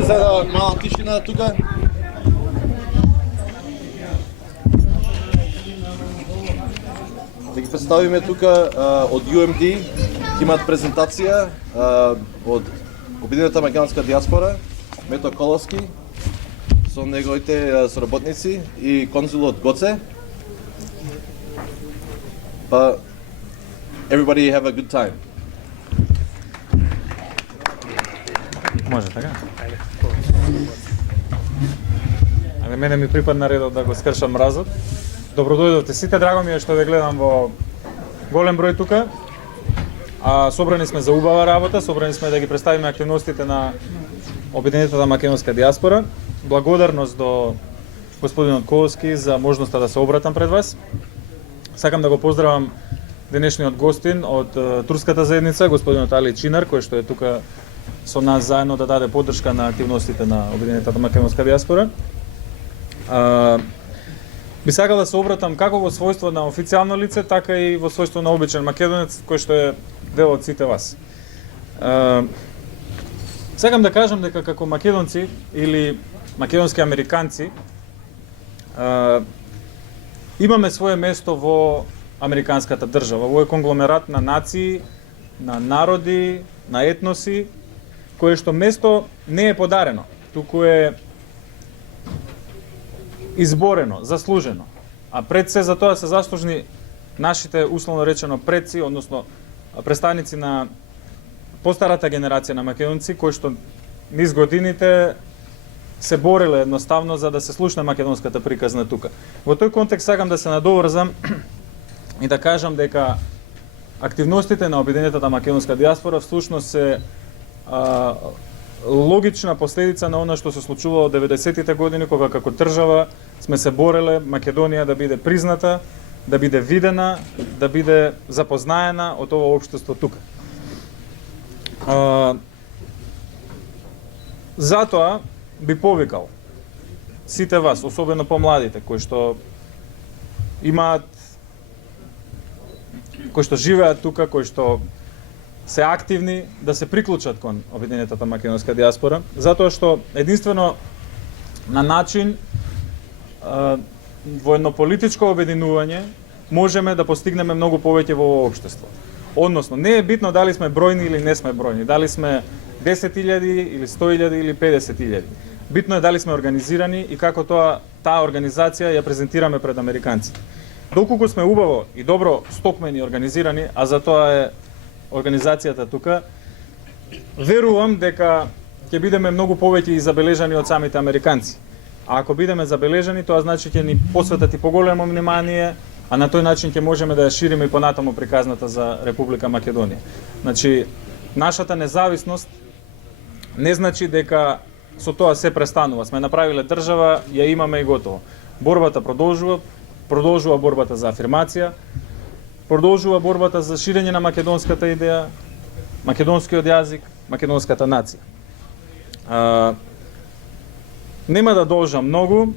можете за една мала тишина тука? Да ги представиме тука од UMD, ќе имаат презентација од Обединената македонска диаспора, Мето Коловски, со неговите соработници и конзулот Гоце. But everybody have a good time. Може така? Ајде, мене ми припадна редот да го скршам мразот. Добро дојдовте сите, драго ми е што ве гледам во голем број тука. Собрани сме за убава работа, собрани сме да ги представиме активностите на Обединетата македонска диаспора. Благодарност до господинот Коловски за можноста да се обратам пред вас. Сакам да го поздравам денешниот гостин од турската заедница, господинот Али Чинар, кој што е тука со нас заедно да даде поддршка на активностите на Обединетата македонска диаспора. Би сакал да се обратам како во својство на официјално лице, така и во својство на обичен македонец, кој што е дел од сите вас. Сакам да кажам дека како македонци или македонски американци имаме свое место во американската држава, во конгломерат на нации, на народи, на етноси, кое што место не е подарено, туку е изборено, заслужено. А пред се за тоа се заслужни нашите, условно речено, предци, односно представници на постарата генерација на македонци, кои што низ годините се бореле едноставно за да се слушне македонската приказна тука. Во тој контекст сакам да се надоврзам и да кажам дека активностите на Обединетата македонска диаспора всушност се логична последица на она што се случувало од 90-тите години, кога како држава сме се бореле Македонија да биде призната, да биде видена, да биде запознаена од ова општество тука. Затоа би повикал сите вас, особено помладите, кои што имаат, кои што живеат тука, кои што се активни, да се приклучат кон Обединетата македонска диаспора, затоа што единствено на начин во едно политичко обединување можеме да постигнеме многу повеќе во ова општество. Односно, не е битно дали сме бројни или не сме бројни, дали сме 10.000 или 100.000 или 50.000. Битно е дали сме организирани и како таа организација ја презентираме пред американците. Доколку сме убаво и добро стокмени организирани, а за тоа е организацијата тука, верувам дека ќе бидеме многу повеќе и забележани од самите американци. А ако бидеме забележани, тоа значи ќе ни посветат и поголемо внимание, а на тој начин ќе можеме да ја шириме и понатаму приказната за Република Македонија. Значи, нашата независност не значи дека со тоа се престанува. Сме направиле држава, ја имаме и готово. Борбата продолжува борбата за афирмација, продолжува борбата за ширење на македонската идеја, македонскиот јазик, македонската нација. Нема да должам многу.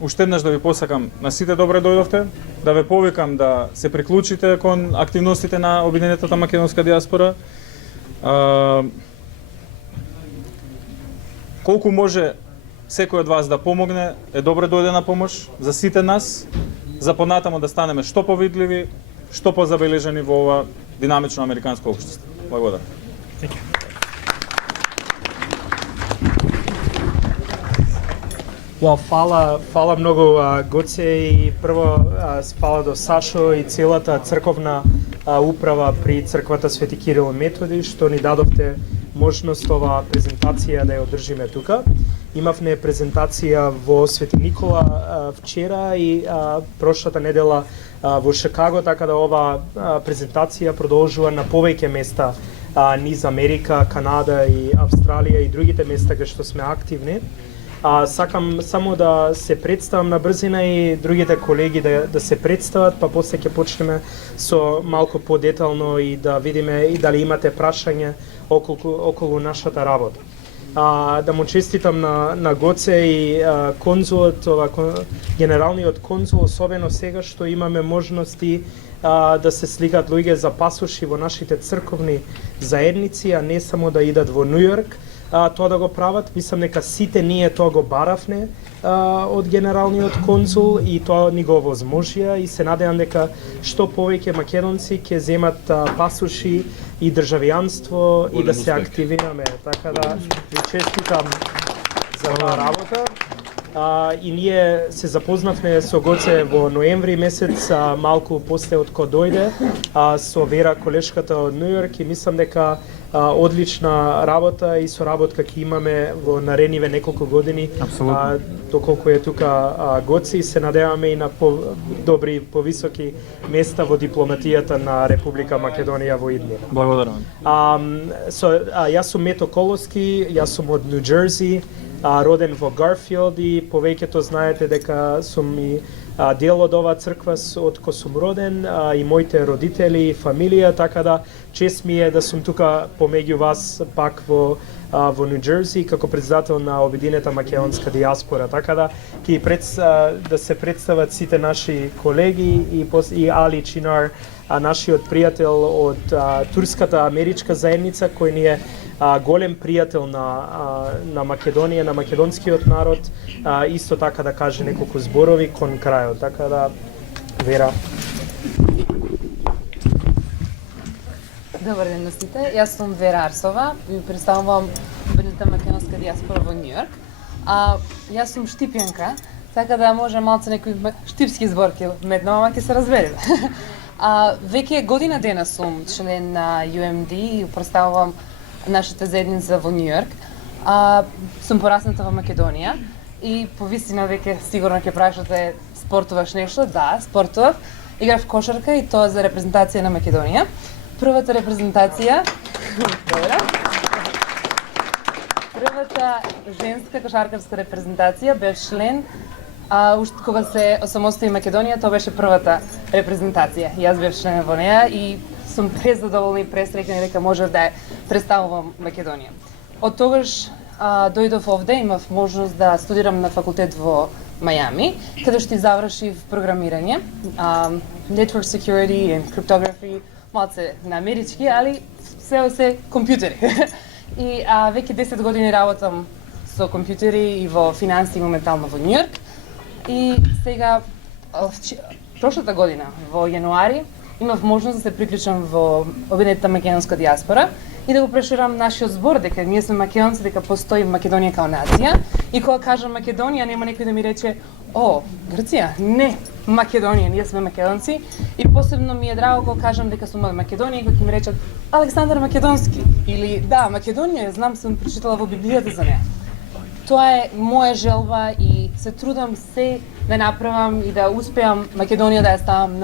Уште еднаш да ви посакам на сите добре дојдовте, да ве повикам да се приклучите кон активностите на Обединетата македонска диаспора. Колку може секој од вас да помогне, е добре дојде на помош за сите нас, за понатамо да станеме што повидливи, што позабележани во ова динамично американско општество. Благодарам. Фала многу Гоце и прво фала до Сашо и целата црковна управа при црквата Свети Кирил и Методи што ни дадовте можност ова презентација да ја одржиме тука. Имавме презентација во Свети Никола вчера и прошлата недела во Шикаго, така да ова презентација продолжува на повеќе места низ Америка, Канада и Австралија и другите места кај што сме активни. Сакам само да се представам на брзина и другите колеги да се представат, па после ќе почнеме со малку подетално и да видиме и дали имате прашање околу нашата работа. Да му честитам на Гоце и конзулот, генералниот конзул, особено сега што имаме можности да се сликат луѓе за пасоши во нашите црковни заедници, а не само да идат во Нью Йорк, тоа да го прават. Мислам дека сите ние тоа го баравме од генералниот конзул и тоа ни го возможија и се надевам дека што повеќе македонци ќе земат пасоши и државјанство и да се активираме. Така да ви честитам за оваа работа. И ние се запознавме со Гоце во ноември месец, малку после од кога дојде, со Вера колешката од Нью Йорк и мислам дека одлична работа и соработка ќе имаме во наредниве неколку години. Доколку е тука Гоце и се надеваме и на добри, повисоки места во дипломатијата на Република Македонија во иднина. Благодарам. Јас сум Мето Колоски, јас сум од Нью Џерси, роден во Гарфилд и повеќето знаете дека сум и дел од оваа црква од кој сум роден и моите родители и фамилија, така да чест ми е да сум тука помеѓу вас пак во Нью Џерси како председател на Обединета македонска дијаспора, така да да се представат сите наши колеги и Али Чинар, нашиот пријател од турската америчка заедница кој ни е голем пријател на Македонија, на македонскиот народ, исто така да каже неколку зборови кон крајот, така да Вера. Добар ден на сите, јас сум Вера Арсова и представувам Обединета македонска дијаспора во Нью Йорк. Јас сум штипјанка, така да може малце некои штипски зборки метнам, ама ќе се разбереме. Веќе година дена сум член на UMD и представувам нашата заедница во Нью Йорк. Сум порасната во Македонија и по вистина веќе сигурно ќе прашате спортуваш нешто? Да, спортував. Играв кошарка и тоа за репрезентација на Македонија. Првата репрезентација, првата женска кошаркарска репрезентација бев член уште кога се осамостои Македонија, тоа беше првата репрезентација. Јас бев член во неа и сум презадоволна и пресреќна дека можев да представувам Македонија. Од тогаш дојдов овде, имав можност да студирам на факултет во Мајами, каде што завршив програмирање, network security and cryptography, малце на амерички, али се компјутери. И веќе 10 години работам со компјутери и во финанси моментално во Нью Йорк. И сега, прошлата година, во јануари, имав можност да се приклучам во Обединета македонска дијаспора и да го проширам нашиот збор дека ние сме македонци, дека постои Македонија као нација. И кога кажам Македонија, нема некој да ми рече: "О, Грција?" Не, Македонија, ние сме македонци. И посебно ми е драго кога кажам дека сум од Македонија и кога ќе ми речат Александар Македонски или да, Македонија, знам, сум прочитала во Библијата за неа. Тоа е моја желба и се трудам се да направам и да успеам Македонија да ја ставам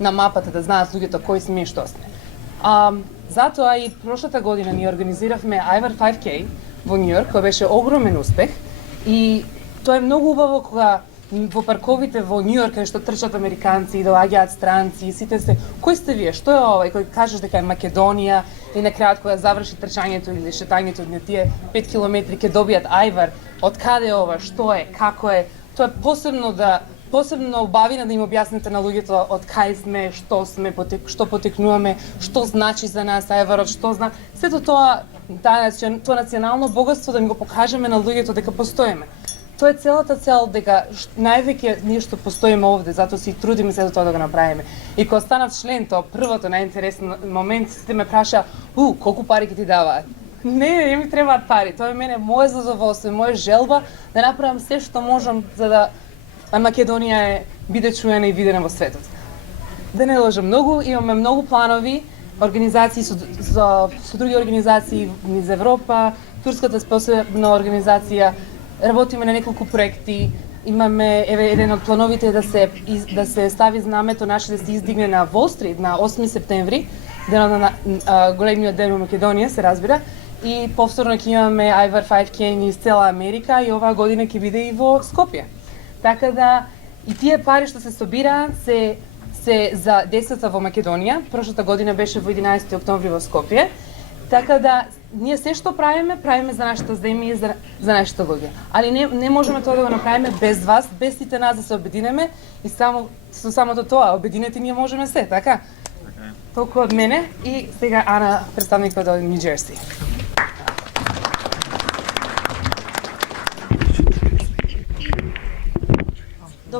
на мапата, да знаат луѓето кои сме и што сме. Затоа и прошлата година ние организиравме Ivar 5K во Нью Йорк, кој беше огромен успех и тоа е многу убаво кога во парковите во Нью Йорк каде што трчат американци и доаѓаат странци и сите се кој сте вие, што е ова, и кој кажеш дека е Македонија и на крајот кога заврши трчањето или шетањето на тие 5 километри ќе добијат Ivar, од каде е ова, што е, како е, тоа е посебно убавина да им објасните на луѓето од кај сме, што сме, што потекнуваме, што значи за нас Ајварот, што зна. Сето тоа национално богатство да ми го покажеме на луѓето дека постоиме. Тоа е целата цел, дека највеќе ние што постоиме овде, затоа се и трудиме се до тоа да го направиме. И кога станав член, тоа првото најинтересно момент, сите ме праша: колку пари ќе ти даваат?" Не ми требаат пари, тоа е мене моје задоволство, моја желба да направам се што можам за да Македонија биде чуена и видена во светот. Да не лажам многу, имаме многу планови, организации со други организации низ Европа, турската способна организација, работиме на неколку проекти, имаме еден од плановите да се стави знамето наше да се издигне на Wall Street на 8 септември, денот на големиот ден во Македонија, се разбира, и повторно ќе имаме Ivar 5K низ цела Америка и оваа година ќе биде и во Скопје. Така да и тие пари што се собираат се за децата во Македонија. Прошлата година беше во 11 октомври во Скопје. Така да ние се што правиме за нашата земја и за нашите луѓе. Али не можеме тоа да го направиме без вас, без сите нас да се обединеме и со самото тоа, обединети ние можеме се, така? Толку од мене и сега Ана, представникот од Нью Џерси.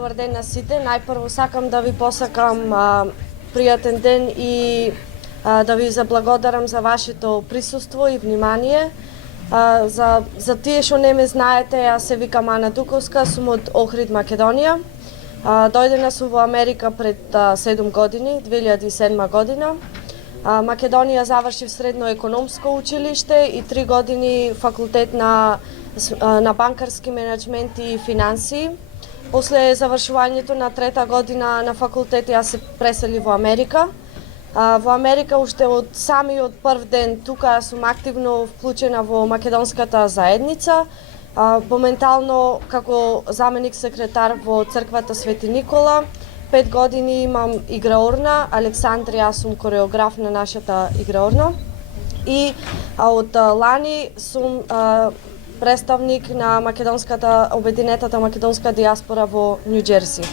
добар ден на сите. Најпрво сакам да ви посакам пријатен ден и да ви заблагодарам за вашето присуство и внимание. За тие што не ме знаете, јас се викам Ана Дуковска, сум од Охрид, Македонија. Дојдена сум во Америка пред 7 години, 2007 година. Македонија завршив средно економско училиште и 3 години факултет на банкарски менеджмент и финансии. После завршувањето на 3-та година на факултет јас се пресели во Америка. Во Америка уште од самиот прв ден тука сум активно вклучена во македонската заедница. Моментално како заменик секретар во црквата Свети Никола. 5 години имам играорна, Александрија, јас сум кореограф на нашата играорна. И од лани сум представник на обединетата македонска диаспора во Нью Џерси.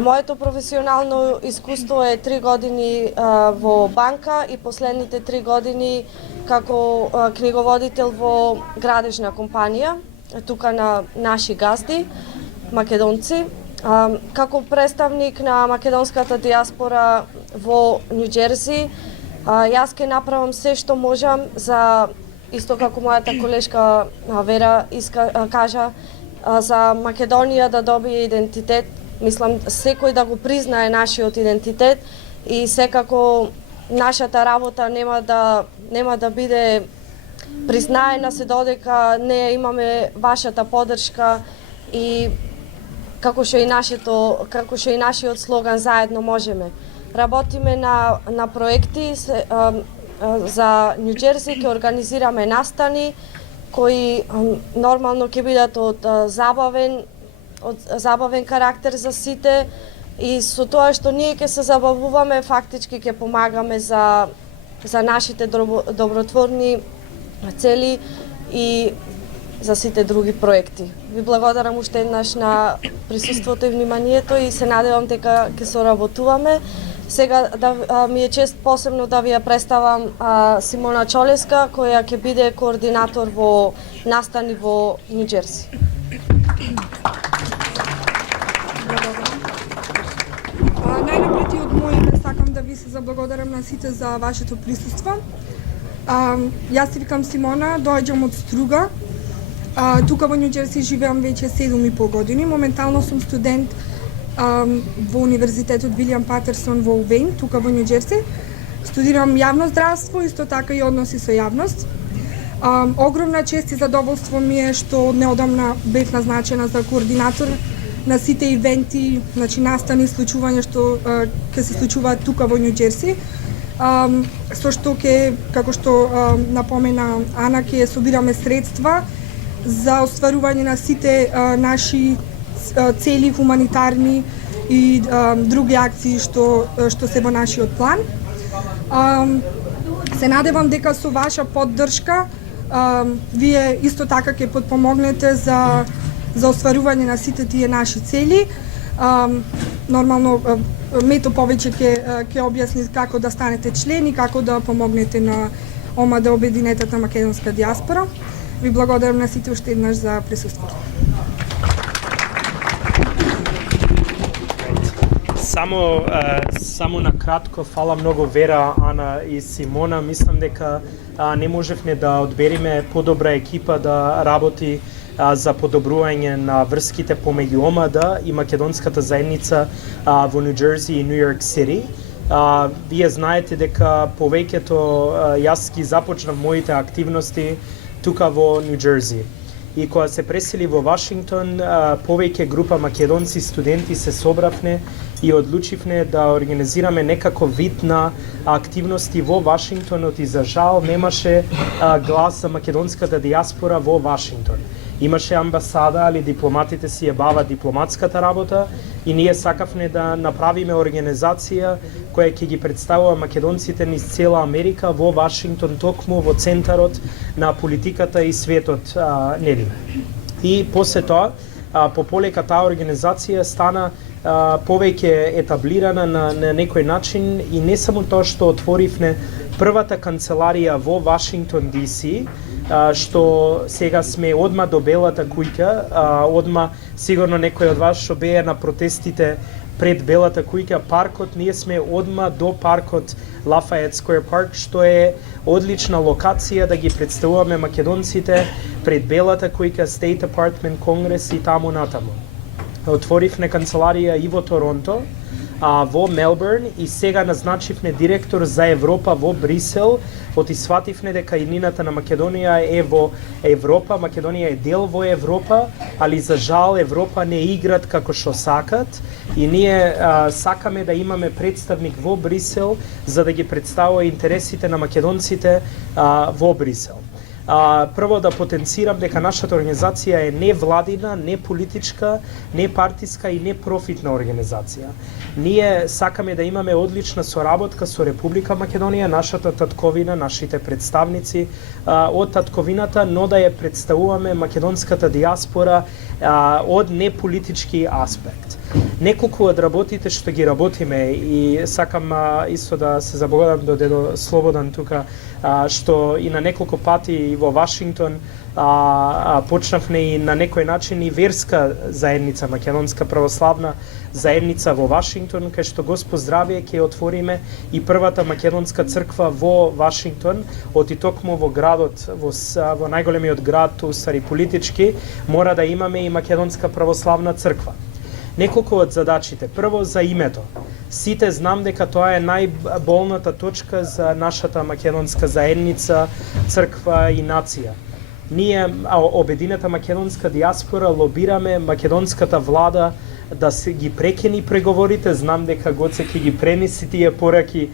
Моето професионално искуство е 3 години во банка и последните 3 години како книговодител во градежна компанија, тука на наши газди, македонци. Како представник на македонската диаспора во Нью Џерси, јас ќе направам се што можам за, исто како мојата колешка Вера кажа, за Македонија да добие идентитет. Мислам, секој да го признае нашиот идентитет и секако нашата работа нема да биде признаена се додека не имаме вашата поддршка и како што и нашиот слоган заедно можеме. Работиме на проекти за Нью Џерси, ќе организираме настани кои нормално ќе бидат од забавен карактер за сите и со тоа што ние ќе се забавуваме, фактички ќе помагаме за нашите добротворни цели и за сите други проекти. Ви благодарам уште еднаш на присуството и вниманието и се надевам дека ќе соработуваме. Сега ми е чест посебно да ви ја представам Симона Чолеска, која ќе биде координатор во настани во Нью Џерси. Најнапред и од моје име сакам да ви се заблагодарам на сите за вашето присуство. Јас се викам Симона, доаѓам од Струга. Тука во Нью Џерси живеам веќе 7,5 години. Моментално сум студент во Универзитетот Вилијам Патерсон во Увејн, тука во Нью Џерси. Студирам јавно здравство, исто така и односи со јавност. Огромна чест и задоволство ми е што неодамна бев назначена за координатор на сите ивенти, значи настани, случувања што ќе се случуваат тука во Нью Џерси. Со што како што напомена Ана, ќе собираме средства за остварување на сите наши цели хуманитарни и други акции што се во нашиот план. Се надевам дека со ваша поддршка вие исто така ќе потпомогнете за остварување на сите тие наши цели. Нормално Мето повеќе ќе објасни како да станете члени, како да помогнете на ОМАД, Обединетата македонска диаспора. Ви благодарам на сите уште еднаш за присуството. Само на кратко, фала многу Вера, Ана и Симона. Мислам дека не можевме да одбериме подобра екипа да работи за подобрување на врските помеѓу ОМАД и македонската заедница во Нью Џерси и Нью Йорк Сити. Вие знаете дека повеќето јас ги започнав моите активности тука во Нью Џерси. И кога се пресели во Вашингтон, повеќе група македонци студенти се собравне и одлучивне да организираме некаков вид на активности во Вашингтонот и за жал немаше глас за македонската диаспора во Вашингтон. Имаше амбасада, али дипломатите си ја бава дипломатската работа и ние сакавме да направиме организација која ќе ги представува македонците низ цела Америка во Вашингтон, токму во центарот на политиката и светот, нели. И после тоа, по полека таа организација стана повеќе етаблирана на некој начин и не само тоа што отворивме првата канцеларија во Вашингтон, DC, што сега сме одма до Белата куќа, одма сигурно некој од вас што беа на протестите пред Белата куќа, паркот, ние сме одма до паркот Lafayette Square Park, што е одлична локација да ги представуваме македонците пред Белата куќа, State Department, Конгрес и таму натаму. Отворивме канцеларија и во Торонто, во Мелбурн и сега назначивме директор за Европа во Брисел, оти свативме дека иднината на Македонија е во Европа, Македонија е дел во Европа, али за жал Европа не играт како што сакат и ние сакаме да имаме представник во Брисел за да ги представува интересите на македонците во Брисел. Прво да потенцирам дека нашата организација е невладина, не политичка, не партиска и не профитна организација. Ние сакаме да имаме одлична соработка со Република Македонија, нашата татковина, нашите представници од татковината, но да ја представуваме македонската диаспора од неполитички аспект. Неколку од работите што ги работиме и сакам исто да се заблагодарам до Дедо Слободан тука, што и на неколку пати во Вашингтон почнавме и на некој начин и верска заедница, македонска православна заедница во Вашингтон, кај што Господ здравје ќе отвориме и првата македонска црква во Вашингтон, оти токму во градот, во најголемиот град, устари политички, мора да имаме и македонска православна црква. Неколку од задачите. Прво за името. Сите знам дека тоа е најболната точка за нашата македонска заедница, црква и нација. Ние, обединета македонска диаспора, лобираме македонската влада да се ги прекини преговорите. Знам дека Гоце ќе ги пренеси тие пораки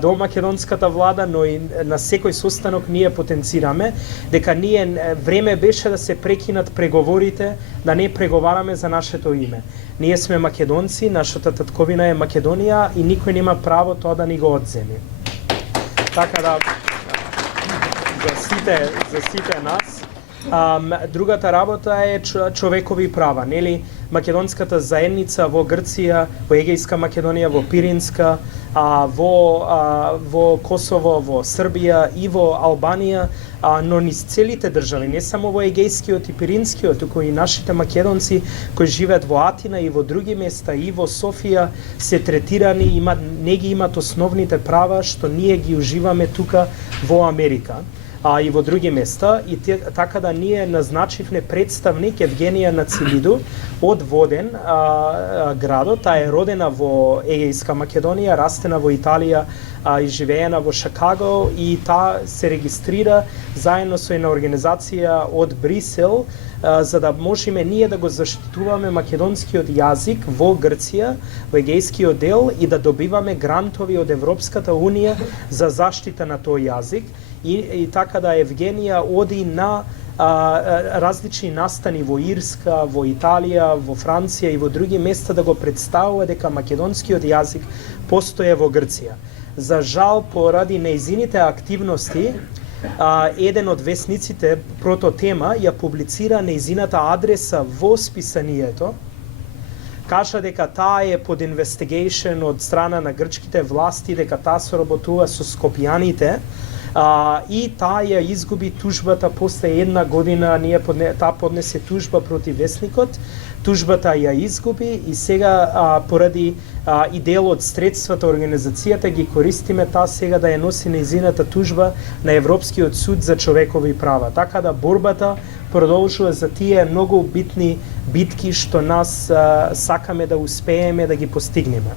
до македонската влада, но и на секој состанок ние потенцираме дека време беше да се прекинат преговорите, да не преговараме за нашето име. Ние сме македонци, нашата татковина е Македонија и никој нема право тоа да ни го одземе. Така да за сите нас. Другата работа е човекови права, нели? Македонската заедница во Грција, во Егејска Македонија, во Пиринска, во Косово, во Србија и во Албанија, но низ целите држави, не само во Егејскиот и Пиринскиот, туку и нашите македонци кои живеат во Атина и во други места и во Софија се третирани, не ги имат основните права што ние ги уживаме тука во Америка. И во други места, и така да ние назначивме представник Евгенија Нацилиду од Воден, градот. Таа е родена во Егејска Македонија, растена во Италија и живеена во Шикаго и таа се регистрира заедно со една организација од Брисел за да можеме ние да го заштитуваме македонскиот јазик во Грција, во егејскиот дел и да добиваме грантови од Европската Унија за заштита на тој јазик. И така да Евгенија оди на различни настани во Ирска, во Италија, во Франција и во други места да го представува дека македонскиот јазик постоje во Грција. За жал, поради нејзините активности, еден од весниците, Прототема, ја публицира нејзината адреса во списанието, кажа дека таа е под investigation од страна на грчките власти, дека таа соработува со скопјаните, и таа ја изгуби тужбата после една година, таа поднесе тужба против весникот, тужбата ја изгуби и сега поради и дел од средствата организацијата ги користиме таа сега да ја носи нејзината тужба на Европскиот суд за човекови права. Така да борбата продолжува за тие многу битни битки што нас сакаме да успееме да ги постигнеме.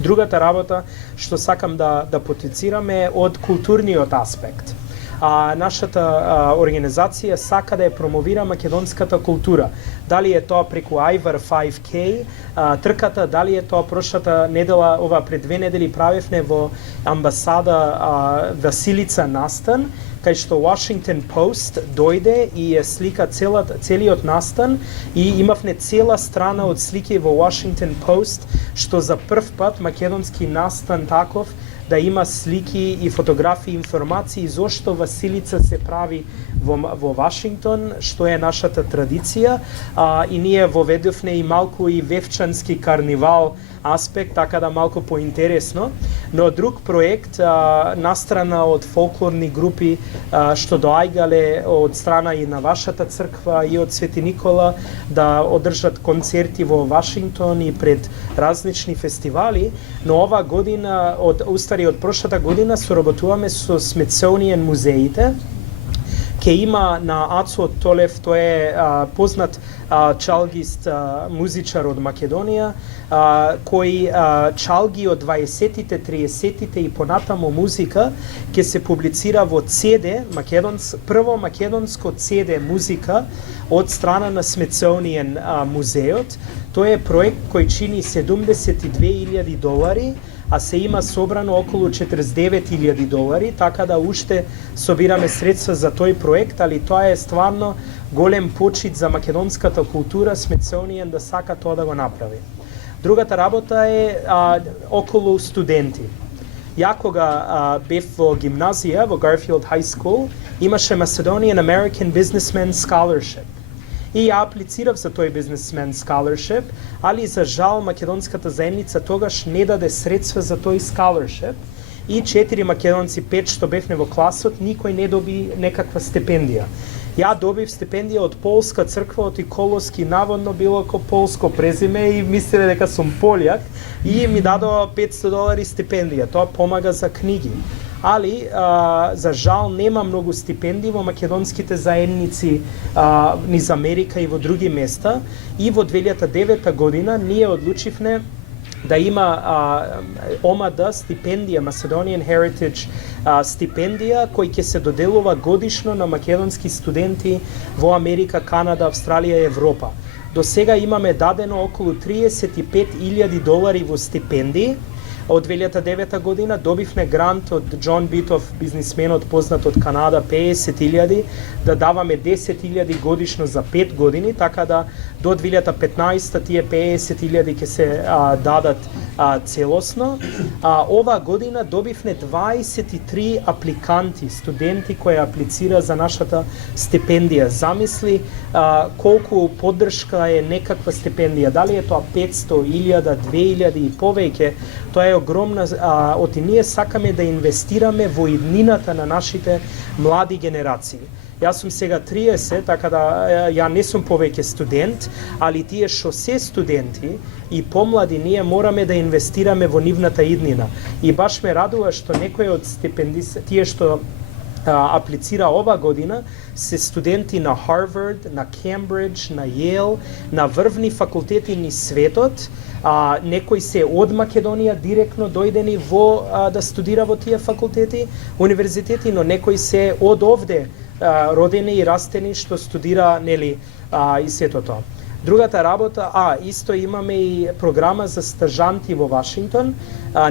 Другата работа што сакам да потенцираме е од културниот аспект. Нашата организација сака да ја промовира македонската култура. Дали е тоа преку Айвар 5K, трката, дали е тоа прошлата недела, пред 2 недели правевме во амбасада Василица настан, кај што Washington Post дојде и ја слика целиот настан и имавме цела страна од слики во Washington Post, што за прв пат македонски настан таков да има слики и фотографии, информации зошто Василица се прави во Вашингтон, што е нашата традиција, и ние воведовме и малку и вевчански карнивал аспект, така да малку поинтересно. Но друг проект настрана од фолклорни групи што доаѓале од страна и на вашата црква и од Свети Никола да одржат концерти во Вашингтон и пред различни фестивали, но ова година од прошлата година соработуваме со Смитсонијан музеите. Ке има на Ацо Толев, тој е познат чалгист, музичар од Македонија, кој чалги од 20-тите, 30-тите и понатаму музика ќе се публицира во CD, прво македонско CD музика од страна на Смитсонијан музеот. Тој е проект кој чини $72,000, а се има собрано околу $49,000, така да уште собираме средства за тој проект, али тоа е стварно голем почит за македонската култура, Смитсонијан да сака тоа да го направи. Другата работа е околу студенти. Ја кога бев во гимназија, во Garfield High School, имаше Macedonian American Businessman Scholarship. И ја аплицирав за тој Businessman Scholarship, али за жал македонската заедница тогаш не даде средства за тој scholarship и 4 македонци, 5 што бевме во класот, никој не доби некаква стипендија. Ја добив стипендија од Полска црква, од Иколоски, наводно било ко полско презиме и мислеле дека сум пољак и ми дадоа $500 стипендија. Тоа помага за книги. Али, за жал, нема многу стипендии во македонските заедници низ Америка и во други места. И во 2009 година ние одлучивме да има ОМАД стипендија, Macedonian Heritage стипендија, кој ќе се доделува годишно на македонски студенти во Америка, Канада, Австралија и Европа. До сега имаме дадено околу $35,000 во стипендии. Од 2009 година добивме грант од Џон Битов, бизнисменот познат од Канада, $50,000, да даваме $10,000 годишно за 5 години, така да до 2015 тие $50,000 ќе се дадат целосно. Ова година добивме 23 апликанти, студенти кои аплицира за нашата стипендија. Замисли колку поддршка е некаква стипендија, дали е тоа 500, 1000, 2000 и повеќе, тоа е огромна, оти ние сакаме да инвестираме во иднината на нашите млади генерации. Јас сум сега 30, така да ја не сум повеќе студент, али тие што се студенти и помлади ние мораме да инвестираме во нивната иднина. И баш ме радува што некои од тие што аплицира ова година се студенти на Харвард, на Кембридж, на Йейл, на врвни факултети низ светот. Некои се од Македонија директно дојдени во да студира во тие факултети, универзитети, но некои се од овде родени и растени што студира и сето тоа. Другата работа, исто имаме и програма за стажанти во Вашингтон.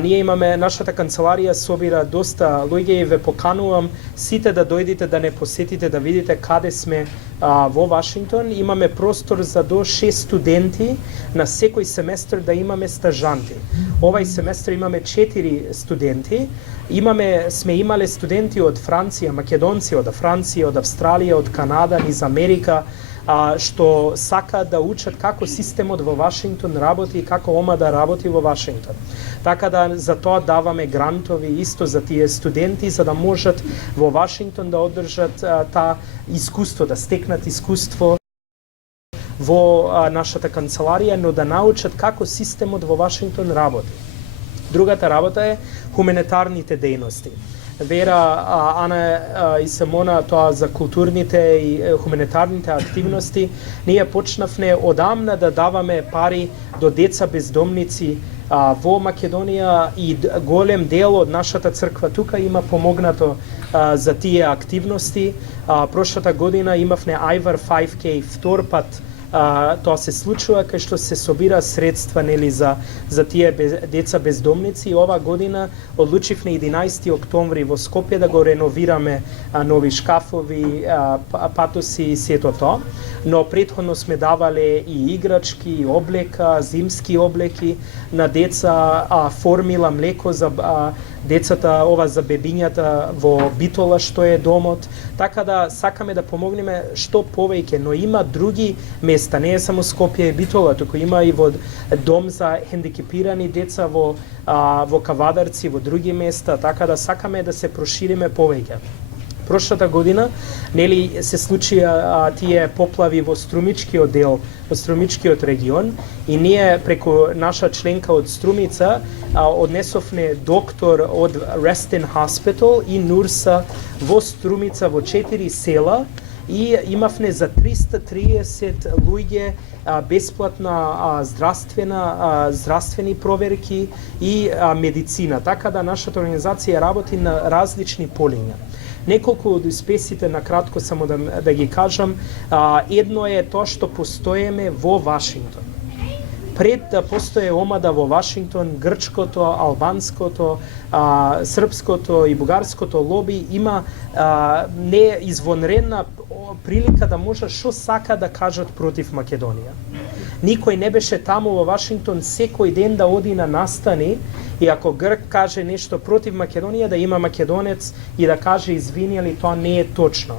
Ние имаме, нашата канцеларија собира доста луѓе и ве поканувам сите да дојдете да не посетите, да видите каде сме во Вашингтон. Имаме простор за до 6 студенти на секој семестр да имаме стажанти. Овај семестр имаме 4 студенти. Сме имале студенти од Франција, македонци од Франција, од Австралија, од Канада, низ Америка, што сакаат да учат како системот во Вашингтон работи и како ОМАД работи во Вашингтон. Така да за тоа даваме грантови исто за тие студенти, за да можат во Вашингтон да одржат таа искуство, да стекнат искуство во нашата канцеларија, но да научат како системот во Вашингтон работи. Другата работа е хуманитарните дејности. Вера, Ана и Симона, тоа за културните и хуманитарните активности. Ние почнавме одамна да даваме пари до деца бездомници во Македонија и голем дел од нашата црква тука има помогнато за тие активности. Прошлата година имавме Айвар 5K, втор пат тоа се случува кај што се собира средства за тие деца бездомници. Ова година одлучивме 11 октомври во Скопје да го реновираме, нови шкафови, патоси и сето тоа. Но претходно сме давале и играчки, и облека, зимски облеки на деца, формила, млеко децата, ова за бебињата во Битола што е домот, така да сакаме да помогнеме што повеќе, но има други места, не е само Скопје и Битола, туку има и во дом за хендикепирани деца во Кавадарци, во други места, така да сакаме да се прошириме повеќе. Прошлата година, нели, се случија тие поплави во Струмичкиот дел, во Струмичкиот регион, и ние преку наша членка од Струмица однесовме доктор од Reston Hospital и Нурса во Струмица во 4 села, и имавме за 330 луѓе бесплатна здравствени проверки и медицина. Така да нашата организација работи на различни полиња. Неколку од успесите, на кратко само да ги кажам, едно е тоа што постоеме во Вашингтон. Пред да постое омада во Вашингтон, грчкото, албанското, српското и бугарското лоби има неизвонредна прилика да може што сака да кажат против Македонија. Никој не беше таму во Вашингтон секој ден да оди на настани и ако Грк каже нешто против Македонија, да има македонец и да каже извини, али тоа не е точно.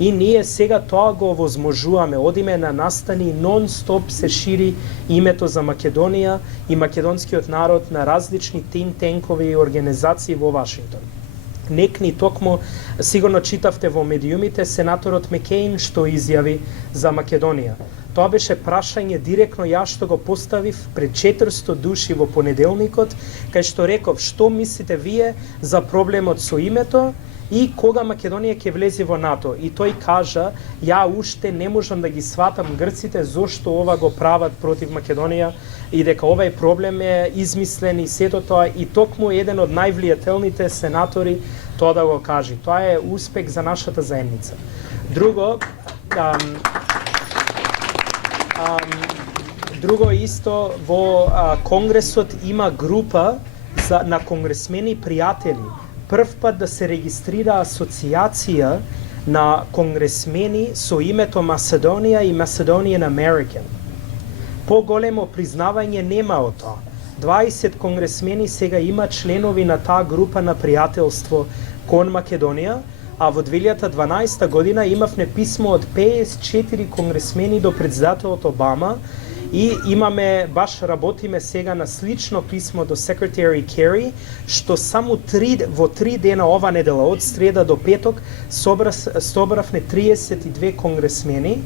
И ние сега тоа го возможуваме, одиме на настани, нон-стоп се шири името за Македонија и македонскиот народ на различни тинтенкови и организации во Вашингтон. Некни токму, сигурно читавте во медиумите, сенаторот Мекејн што изјави за Македонија. Тоа беше прашање директно јас што го поставив пред 400 души во понеделникот, кај што реков што мислите вие за проблемот со името и кога Македонија ќе влезе во НАТО. И тој кажа, ја уште не можам да ги сватам грците зошто ова го прават против Македонија и дека овај проблем е измислен и сето тоа, и токму еден од највлијателните сенатори тоа да го каже. Тоа е успех за нашата заедница. Друго исто, во Конгресот има група на конгресмени пријатели. Прв пат да се регистрира асоциација на конгресмени со името Macedonија и Macedonian American. Поголемо признавање нема од тоа. 20 конгресмени сега има членови на таа група на пријателство кон Македонија, а во 2012 година имавме писмо од 54 конгресмени до председателот Обама и баш работиме сега на слично писмо до Secretary Kerry, што само во 3 дена ова недела, од среда до петок, собравме 32 конгресмени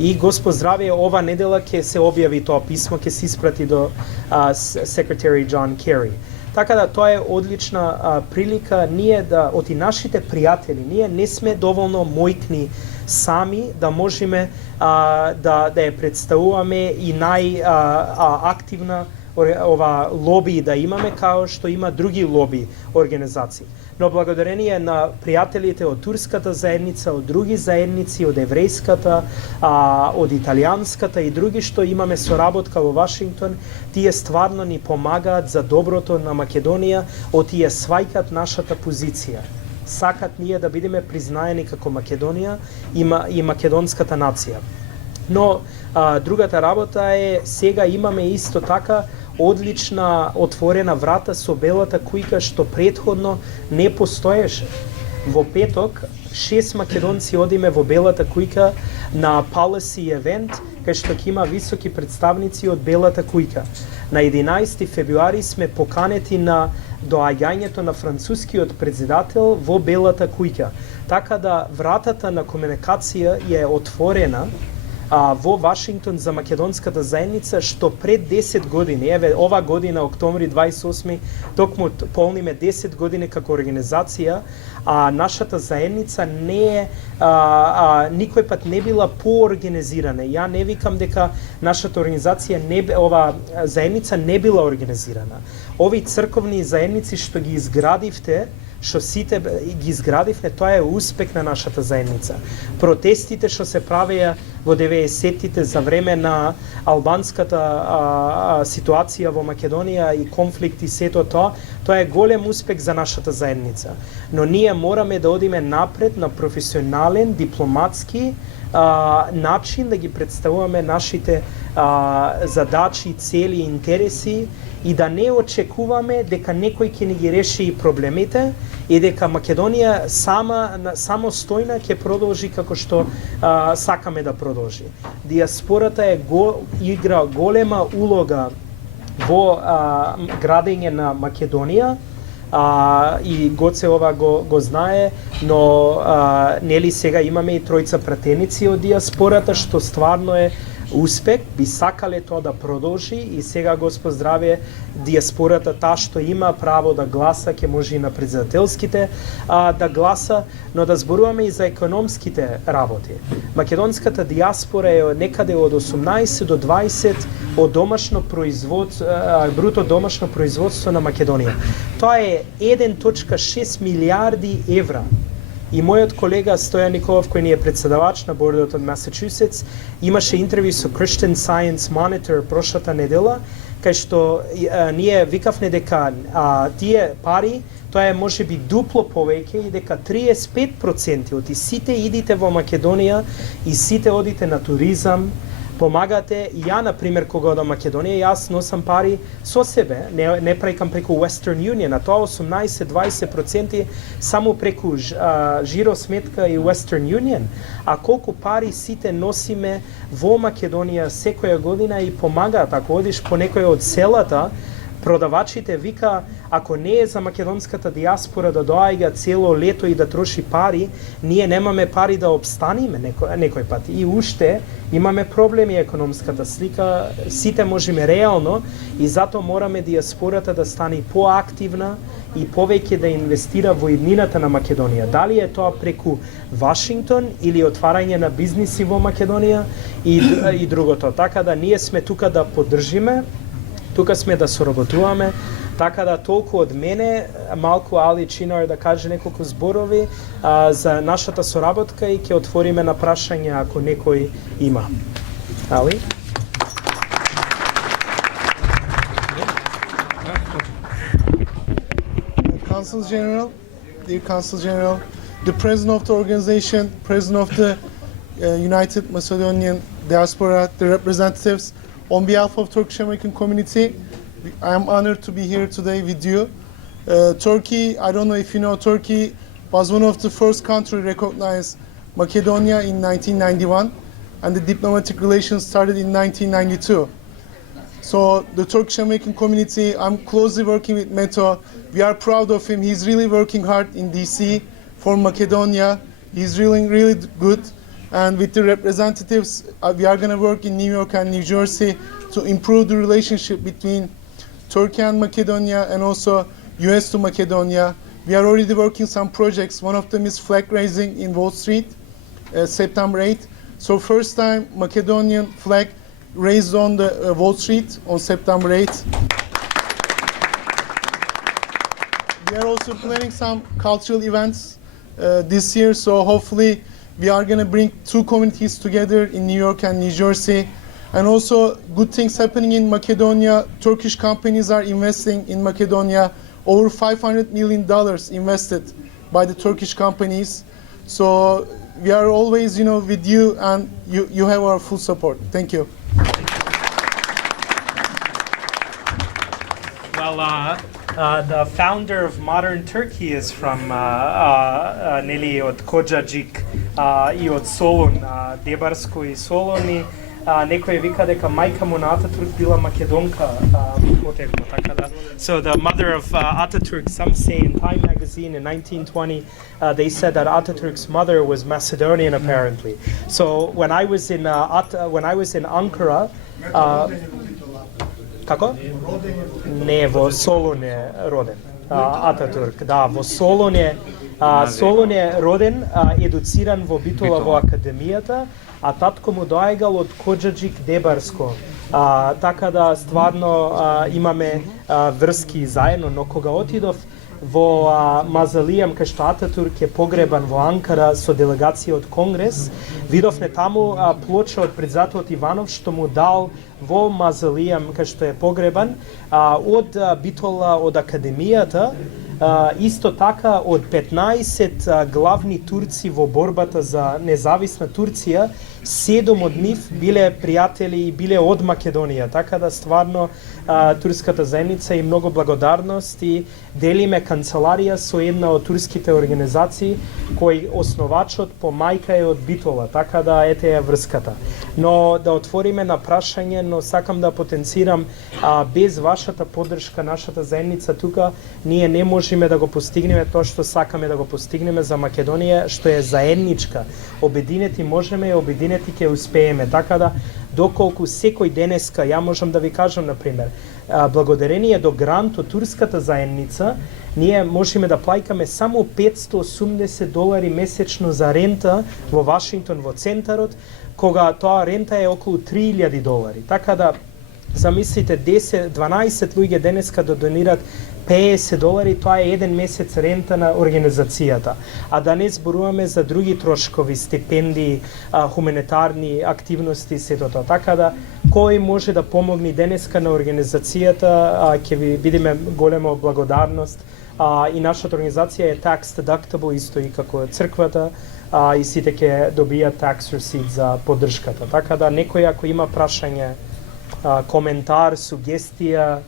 и Господ здравје, ова недела ќе се објави тоа писмо, ќе се испрати до Secretary John Kerry. Така да тоа е одлична прилика ние да, од и нашите пријатели, ние не сме доволно мојкни сами да можеме да ја представуваме и најактивна ова лоби да имаме, као што има други лоби организации. Но благодарение на пријателите од турската заедница, од други заедници, од еврејската, од италијанската и други што имаме соработка во Вашингтон, тие стварно ни помагаат за доброто на Македонија, од тие свајкат нашата позиција. Сакат ние да бидеме признаени како Македонија и македонската нација. Но другата работа е, сега имаме исто така одлична отворена врата со белата кујка што претходно не постоеше. Во петок 6 македонци одиме во белата кујка на Policy Event, кај што ќе има високи представници од белата кујка. На 11 февруари сме поканети на доаѓањето на францускиот председател во белата кујка. Така да вратата на комуникација е отворена во Вашингтон за македонската заедница, што пред 10 години, еве ова година, октомври 28, токму полниме 10 години како организација, а нашата заедница не е, никој пат не била поорганизирана. Ја не викам дека нашата организација, ова заедница не била организирана. Ови црковни заедници што ги изградивте, што сите ги изградивме, тоа е успех на нашата заедница. Протестите што се правеа во 90-тите за време на албанската ситуација во Македонија и конфликт и сето тоа, тоа е голем успех за нашата заедница. Но ние мораме да одиме напред на професионален, дипломатски начин да ги представуваме нашите задачи, цели и интереси и да не очекуваме дека некој ќе ни ги реши проблемите и дека Македонија самостојна ќе продолжи како што сакаме да продолжи. Диаспората игра голема улога во градење на Македонија, и Гоце ова го знае, но нели сега имаме и тројца пратеници од диаспората, што стварно е успех, би сакале тоа да продолжи и сега Господ здраве диаспората таа што има право да гласа, ќе може и на председателските да гласа, но да зборуваме и за економските работи. Македонската диаспора е некаде од 18 до 20 од домашно производство, бруто домашно производство на Македонија. Тоа е 1.6 милиарди евра. И мојот колега Стојан Николов, кој ни е председавач на бордот од Масачусетс, имаше интервју со Christian Science Monitor прошлата недела, кај што ние викавме дека тие пари, тоа е можеби дупло повеќе и дека 35% од сите идите во Македонија и сите одите на туризам, помагате. Ја, например, кога одам Македонија, јас носам пари со себе, не праќам преку Western Union, а тоа 18-20% само преку жиросметка и Western Union. А колку пари сите носиме во Македонија секоја година и помагаат. Ако одиш по некој од селата, продавачите вика, ако не е за македонската диаспора да доаѓа цело лето и да троши пари, ние немаме пари да обстаниме некој пат. И уште имаме проблеми економската слика, сите можеме реално и затоа мораме диаспората да стане поактивна и повеќе да инвестира во иднината на Македонија. Дали е тоа преку Вашингтон или отварање на бизниси во Македонија и другото. Така да ние сме тука да поддржиме, тука сме да соработуваме, така да толку од мене, малку Али Чинар да каже неколку зборови за нашата соработка и ќе отвориме на прашање ако некој има. Али? Dear Consul General, the President of the organization, President of the United Macedonian Diaspora, the representatives, on behalf of Turkish American community, I am honored to be here today with you. Turkey, I don't know if you know, Turkey was one of the first countries to recognize Macedonia in 1991, and the diplomatic relations started in 1992. So the Turkish American community, I'm closely working with Meto. We are proud of him. He's really working hard in DC for Macedonia. He's really good. And with the representatives, we are going to work in New York and New Jersey to improve the relationship between Turkey and Macedonia and also US to Macedonia. We are already working some projects. One of them is flag raising in Wall Street, September 8th. So first time Macedonian flag raised on the Wall Street on September 8th. We are also planning some cultural events this year, so hopefully we are going to bring two communities together in New York and New Jersey. And also good things happening in Macedonia. Turkish companies are investing in Macedonia. Over $500 million invested by the Turkish companies. So we are always, with you, and you have our full support. Thank you. Well, the founder of Modern Turkey is from Neli od Kodžadžik и од Солун, Дебарско и Солони. Некој вика дека мајка му на Ататурк била македонка потекло, така да. So the mother of Ataturk, some say in Time magazine in 1920, they said that Ataturk's mother was Macedonian apparently. So when I was in Ankara, како? Не, во Солун е роден. Ататурк, да, во Солун е роден, едуциран во Битола во академијата, а татко му доаѓал од Коджаджик Дебарско Така да стварно имаме врски заедно, но кога отидов во мазалијам кај што Ататурк е погребан во Анкара со делегација од Конгрес, видовме таму плоча од председателот Иванов што му дал во мазалијам кај што е погребан од битола од академијата, исто така од 15 главни турци во борбата за независна Турција, 7 од нив биле пријатели и биле од Македонија, така да стварно турската заедница и многу благодарност и делиме канцеларија со една од турските организации кој основачот по мајка е од Битола, така да ете е врската. Но да отвориме на прашање, но сакам да потенцирам без вашата поддршка нашата заедница тука ние не можеме да го постигнеме тоа што сакаме да го постигнеме за Македонија, што е заедничка. Обединети можеме и обединети ќе успееме. Така да доколку секој денеска ја можам да ви кажам на пример, благодарение до грант од турската заедница, ние можеме да плаќаме само $580 месечно за рента во Вашингтон во центарот, кога тоа рента е околу $3000. Така да замислите 12 луѓе денеска да донират $50, тоа е еден месец рента на организацијата. А да не зборуваме за други трошкови, стипендии, хуманитарни активности, сето тоа. Така да, кој може да помогне денеска на организацијата, ќе ви бидеме голема благодарност. И нашата организација е tax deductible, исто и како црквата, и сите ќе добијат tax receipt за поддршката. Така да, некој ако има прашање, коментар, сугестија,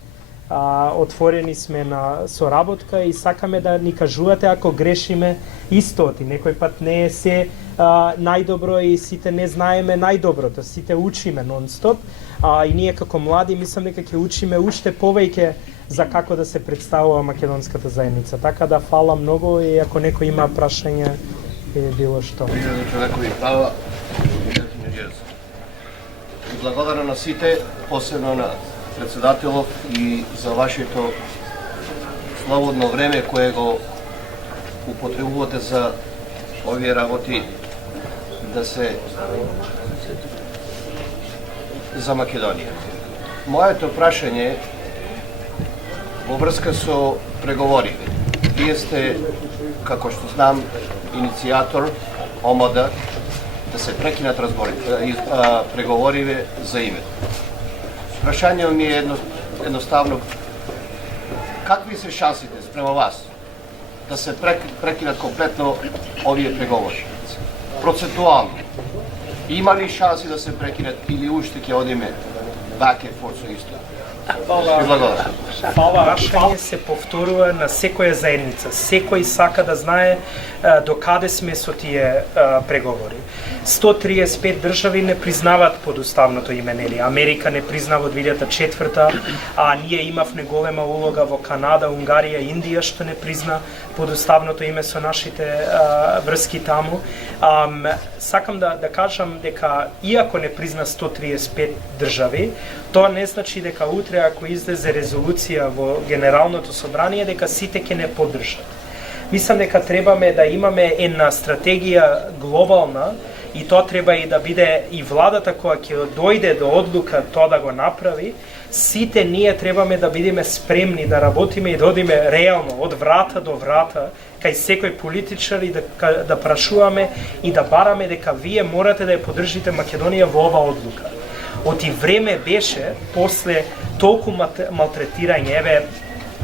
отворени сме на соработка и сакаме да ни кажувате ако грешиме исто, и некој пат не е се најдобро и сите не знаеме најдоброто, сите учиме нон-стоп, и ние како млади мислам дека ќе учиме уште повеќе за како да се представува македонската заедница. Така да фала многу и ако некој има прашање или било што. Благодарам на сите, посебно на председателов и за вашето слободно време кое го употребувате за овие работи да се за Македонија. Моето прашање во врска со преговори. Вие сте, како што знам, иницијатор ОМОД да се прекинат преговориве за името. Прашањето ми е едноставно, какви се шансите спрема вас да се прекинат комплетно овие преговори? Процентуално. Има ли шанси да се прекинат или уште ќе одиме back and forth со исто? Прашање се повторува на секоја заедница. Секој сака да знае до каде сме со тие преговори. 135 држави не признават подуставното име, нели? Америка не признава од 2004, а ние имавме голема улога во Канада, Унгарија, Индија што не призна подуставното име со нашите врски таму. Сакам да кажам дека иако не призна 135 држави, тоа не значи дека утре ако излезе резолуција во Генералното собрание дека сите ќе не поддржат. Мислам дека требаме да имаме една стратегија глобална и тоа треба и да биде и владата која ќе дојде до одлука тоа да го направи. Сите ние требаме да бидеме спремни да работиме и да одиме реално од врата до врата кај секој политичар и да прашуваме и да бараме дека вие морате да ја поддржите Македонија во ова одлука. Оти време беше после толку малтретирање. Еве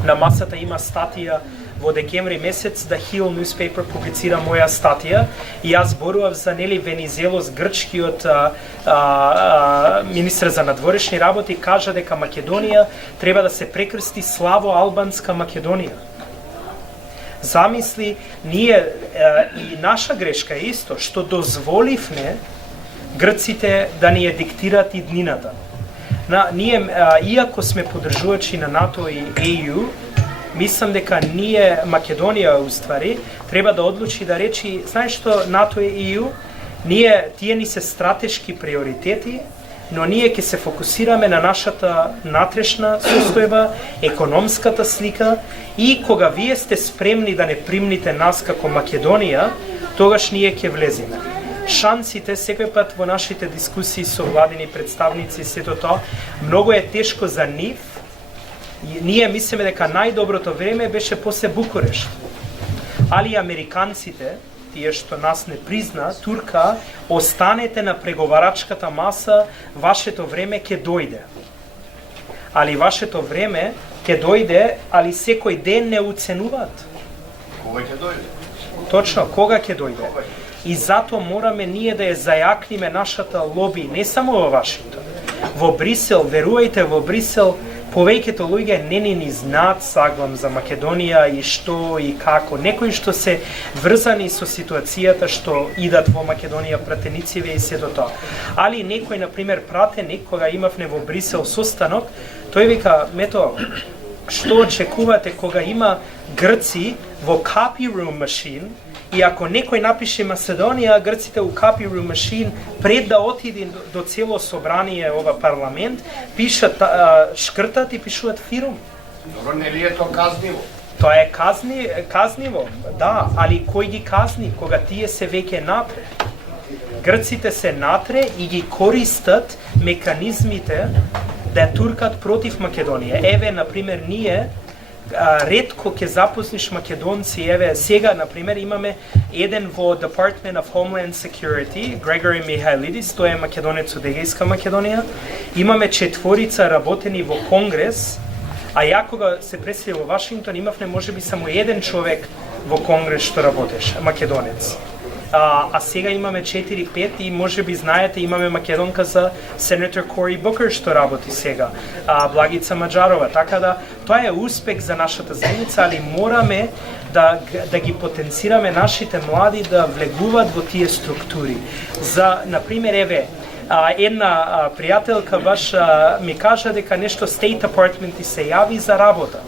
на масата има статија во декември месец The Hill Newspaper публицира моја статија и јас зборував за Венизелос, грчкиот министер за надворешни работи, кажа дека Македонија треба да се прекрсти Славо-албанска Македонија. Замисли, ние и наша грешка е исто што дозволивме грците да ни ја диктираат иднината. Ние, иако сме поддржувачи на НАТО и EU, мислам дека ние, Македонија уствари, треба да одлучи да речи, знаеш што, НАТО и EU, тие ни се стратешки приоритети, но ние ќе се фокусираме на нашата натрешна состојба, економската слика и кога вие сте спремни да не примните нас како Македонија, тогаш ние ќе влеземе. шансите секој пат во нашите дискусии со владини представници сето тоа многу е тешко за нив. Ние мислиме дека најдоброто време беше после Букурешт. Али американците, тие што нас не призна, Турка, останете на преговарачката маса, вашето време ќе дојде. Али вашето време ќе дојде, али секој ден не уценуваат. Кога ќе дојде? Точно, кога ќе дојде? И затоа мораме ние да ја зајакниме нашата лоби, не само во Вашингтон. Во Брисел, верувајте, во Брисел, повеќето луѓе не ни знаат саглам за Македонија и што и како. Некои што се врзани со ситуацијата што идат во Македонија пратенициве и сето тоа. Али некој, например, пратеник, кога имавме во Брисел состанок, тој вика, мето, што очекувате кога има грци во copy room machine и ако некој напише Македонија, грците у copy room machine пред да отиде до цело собрание ова парламент, пишат, шкртат и пишуваат фирум. Добро, нели е тоа казниво? Тоа е казниво, да, али кој ги казни кога тие се веќе напред? Грците се натре и ги користат меканизмите да туркат против Македонија. Еве, например, ние ретко ќе запослиш македонци. Еве, сега, например, имаме еден во Department of Homeland Security, Грегори Михајлидис, тој е македонец од Егејска Македонија. Имаме 4 работени во Конгрес, а ја кога се преселив во Вашингтон, имавме можеби само еден човек во Конгрес што работеше, македонец. А сега имаме 4-5 и можеби знаете имаме македонка за сенатор Кори Букер што работи сега, Благица Маџарова, така да тоа е успех за нашата заедница, али мораме да ги потенцираме нашите млади да влегуваат во тие структури. За, например, еве, една пријателка баш ми кажа дека нешто State Department и се јави за работа.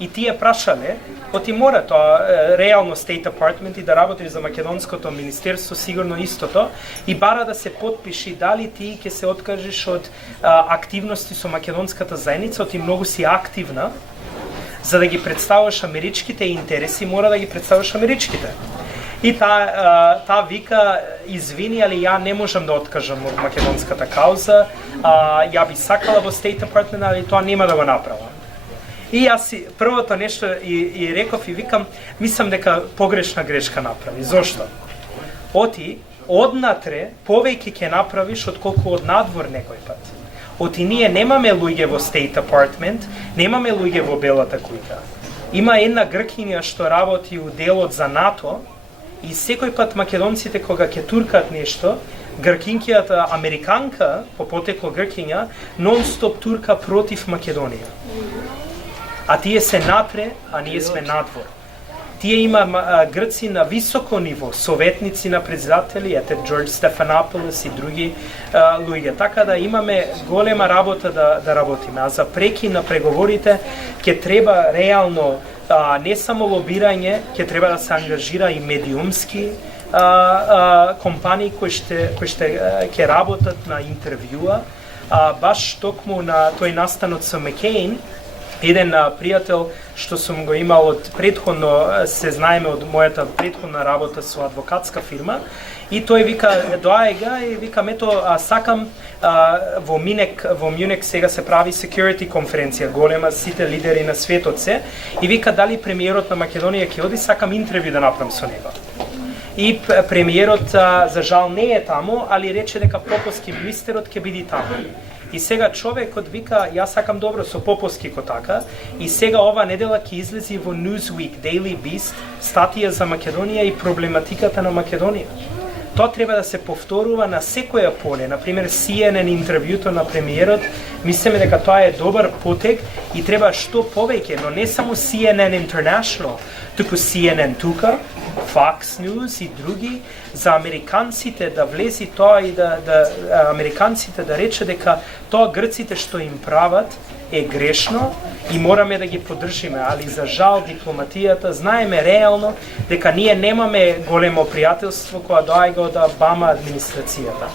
И тие прашале, оти мора тоа реално State Department и да работи за македонското министерство, сигурно истото, и бара да се потпиши дали ти ќе се откажеш од активности со македонската заедница, оти многу си активна, за да ги представуваш америчките интереси, мора да ги представуваш америчките. И таа вика, извини, али ја не можам да откажам од македонската кауза, ја би сакала во State Department, али тоа нема да го направам. И јас си првото нешто и реков и викам, мислам дека погрешна грешка направи. Зошто? Оти однатре повеќе ќе направиш отколку од надвор некој пат. Оти ние немаме луѓе во State Department, немаме луѓе во Белата куќа. Има една гркиња што работи у делот за НАТО и секој пат македонците кога ќе туркат нешто, гркинкијата американка, по потекло гркиња, нон-стоп турка против Македонија. А тие се напре, а ние сме надвор. Тие има грци на високо ниво, советници на председатели, ете Джордж Стефанополос и други луѓе. Така да имаме голема работа да работиме. А за преки на преговорите ќе треба реално не само лобирање, ќе треба да се ангажира и медиумски компании кои ќе работат на интервјуа. Баш токму на тој настанот со Маккейн, еден пријател што сум го имал од претходно, се знаеме од мојата претходна работа со адвокатска фирма, и тој вика, доаега и вика, мето, сакам во Мюнек сега се прави security конференција, голема, сите лидери на светот се, и вика, дали премиерот на Македонија ќе оди, сакам интервју да направам со него. И премиерот, за жал, не е таму, али рече дека Поповски министерот ќе биде таму. И сега човекот вика, јас сакам добро со Поповски ко така, и сега ова недела ќе излези во Newsweek, Daily Beast, статија за Македонија и проблематиката на Македонија. Тоа треба да се повторува на секоја поле, например CNN интервјуто на премиерот, мислиме дека тоа е добар потек и треба што повеќе, но не само CNN International, туку CNN тука, Fox News и други, за американците да влези тоа и да американците да рече дека тоа грците што им прават е грешно и мораме да ги поддржиме, али за жал дипломатијата знаеме реално дека ние немаме големо пријателство кога доаѓа од Обама администрацијата.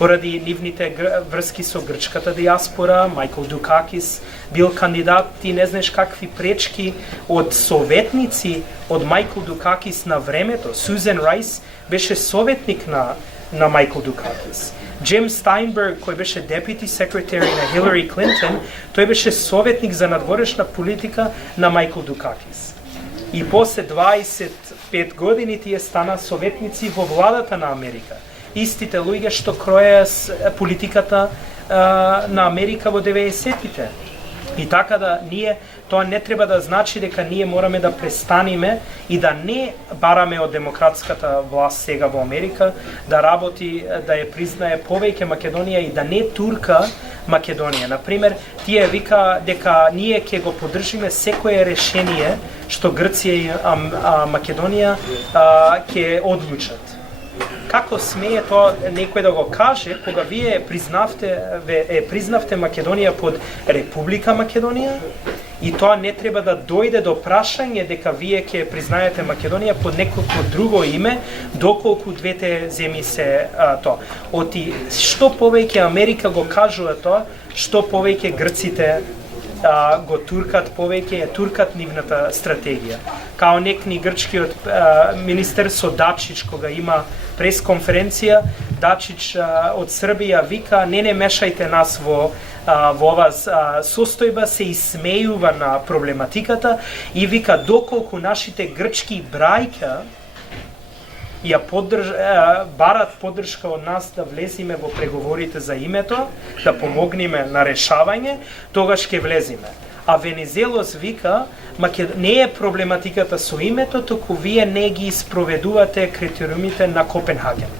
поради нивните врски со грчката диаспора. Майкл Дукакис бил кандидат и не знаеш какви пречки од советници од Майкл Дукакис на времето. Сюзан Райс беше советник на Майкл Дукакис. Джим Стайнберг, кој беше deputy secretary на Хилари Клинтон, тој беше советник за надворешна политика на Майкл Дукакис. И после 25 години тие стана советници во владата на Америка. Истите луѓе што кроеа политиката на Америка во 90-тите. И така да ние, тоа не треба да значи дека ние мораме да престаниме и да не бараме од демократската власт сега во Америка, да работи, да ја признае повеќе Македонија и да не турка Македонија. Например, тие вика дека ние ќе го поддржиме секое решение што Грција и Македонија ќе одлучат. Како смее тоа некој да го каже кога вие признавте Македонија под Република Македонија и тоа не треба да дојде до прашање дека вие ќе признаете Македонија под неколку друго име, доколку двете земји се тоа. Оти што повеќе Америка го кажува тоа, што повеќе грците го туркат, повеќе туркат нивната стратегија. Као некни грчкиот министер со Дачич, кога има пресконференција, Дачич од Србија вика не мешајте нас во ова состојба, се исмејува на проблематиката и вика доколку нашите грчки брајка ја барат поддршка од нас да влезиме во преговорите за името, да помогнеме на решавање, тогаш ќе влезиме. А Венизелос вика, не е проблематиката со името, току вие не ги спроведувате критериумите на Копенхаген.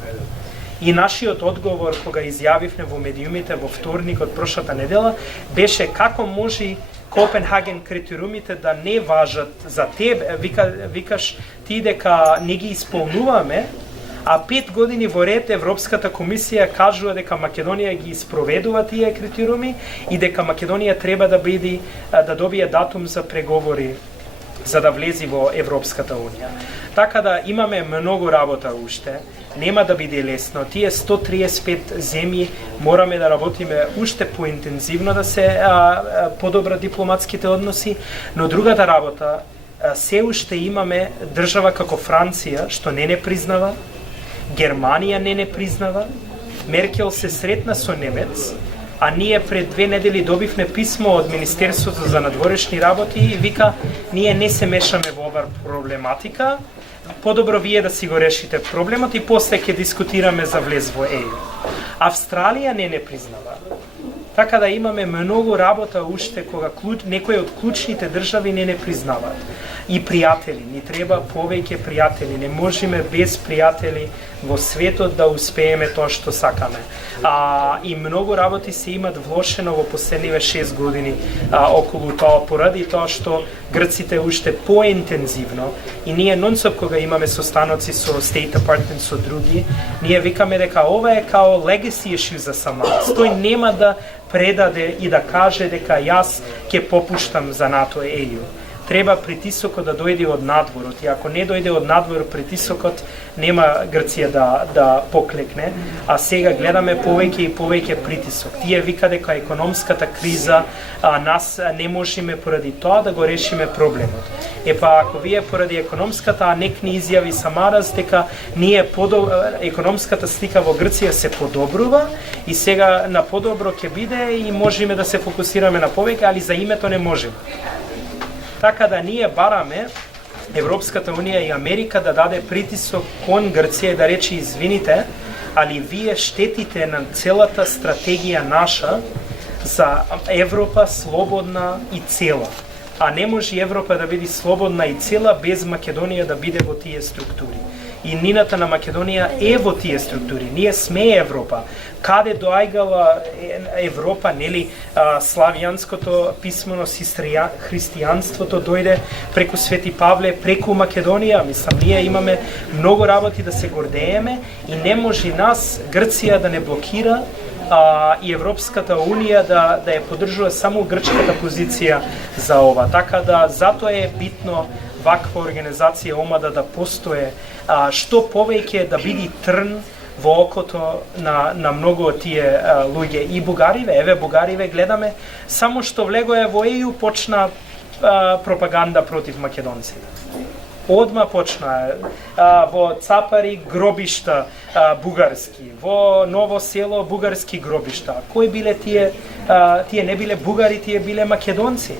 И нашиот одговор, кога изјавивме во медиумите во вторникот прошлата недела, беше како може Копенхаген критериумите да не важат за тебе, викаш ти дека не ги исполнуваме, а 5 години во ред Европската комисија кажува дека Македонија ги спроведува тие критериуми и дека Македонија треба да добие датум за преговори за да влези во Европската унија. Така да имаме многу работа уште. Нема да биде лесно. Тие 135 земји мораме да работиме уште поинтензивно да се подобра дипломатските односи, но другата работа, се уште имаме држава како Франција што не признава, Германија не признава, Меркел се сретна со Немец, а ние пред 2 недели добивме писмо од Министерството за надворешни работи и вика ние не се мешаме во оваа проблематика, подобро вие да си го решите проблемот и после ќе дискутираме за влез во ЕУ. Австралија не признава. Така да имаме многу работа уште кога некои од клучните држави не признаваат. И пријатели, ни треба повеќе пријатели, не можеме без пријатели во светот да успееме тоа што сакаме. И многу работи се имат влошено во последниве 6 години околу тоа поради тоа што грците уште поинтензивно и ние нонстоп кога имаме состаноци со State Department со други, ние викаме дека ова е као legacy issue за Самарас. Тој нема да предаде и да каже дека јас ќе попуштам за НАТО и ЕУ. Треба притисокот да дојде од надворот и ако не дојде од надвор притисокот, нема Грција да поклекне, а сега гледаме повеќе и повеќе притисок. Тие вика дека економската криза нас не можеме поради тоа да го решиме проблемот. Ако вие поради економската, некни изјави Самарас дека економската слика во Грција се подобрува и сега на подобро ќе биде и можеме да се фокусираме на повеќе, али за името не можеме. Така да ние бараме Европската унија и Америка да даде притисок кон Грција и да рече извините, али вие штетите на целата стратегија наша за Европа слободна и цела. А не може Европа да биде слободна и цела без Македонија да биде во тие структури. И нината на Македонија е во тие структури. Ние сме Европа. Каде доаѓала Европа, нели, славјанското писменост, христијанството дојде преку Свети Павле, преку Македонија. Мислам, ние имаме многу работи да се гордееме и не може нас Грција да не блокира и Европската унија да ја поддржува само грчката позиција за ова. Така да затоа е битно ваква организација омада да постоje, што повеќе да биде трн во окото на многу од тие луѓе и бугариве. Еве бугариве гледаме, само што влегоја во ЕУ почна пропаганда против македонците. Одма почна во Цапари гробишта бугарски, во Ново село бугарски гробишта. Кои биле тие? Тие не биле бугари, тие биле македонци.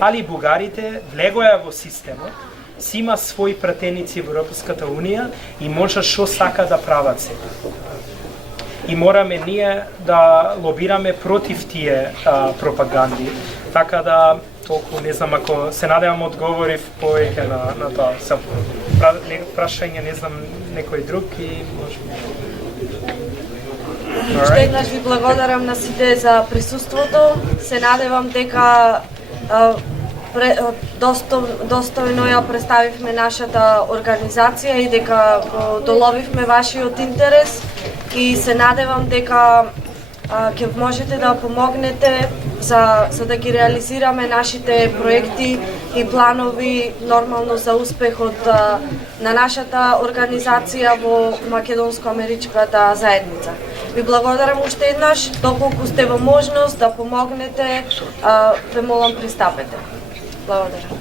Али бугарите влегоја во системот, си има своји пратеници во Европската Унија и може што сака да прават се. И мораме ние да лобираме против тие пропаганди. Така да толку не знам, ако се надевам одговорив повеќе на тоа. Се прашање, не знам, некој друг и може. Уште еднаш ви благодарам на сите за присуството. Се надевам дека достојно ја представивме нашата организација и дека го доловивме вашиот интерес и се надевам дека ќе можете да помогнете за да ги реализираме нашите проекти и планови нормално за успехот на нашата организација во македонско-америчката заедница. Ви благодарам уште еднаш, доколку сте во можност да помогнете, ве молам пристапете. Благодарам.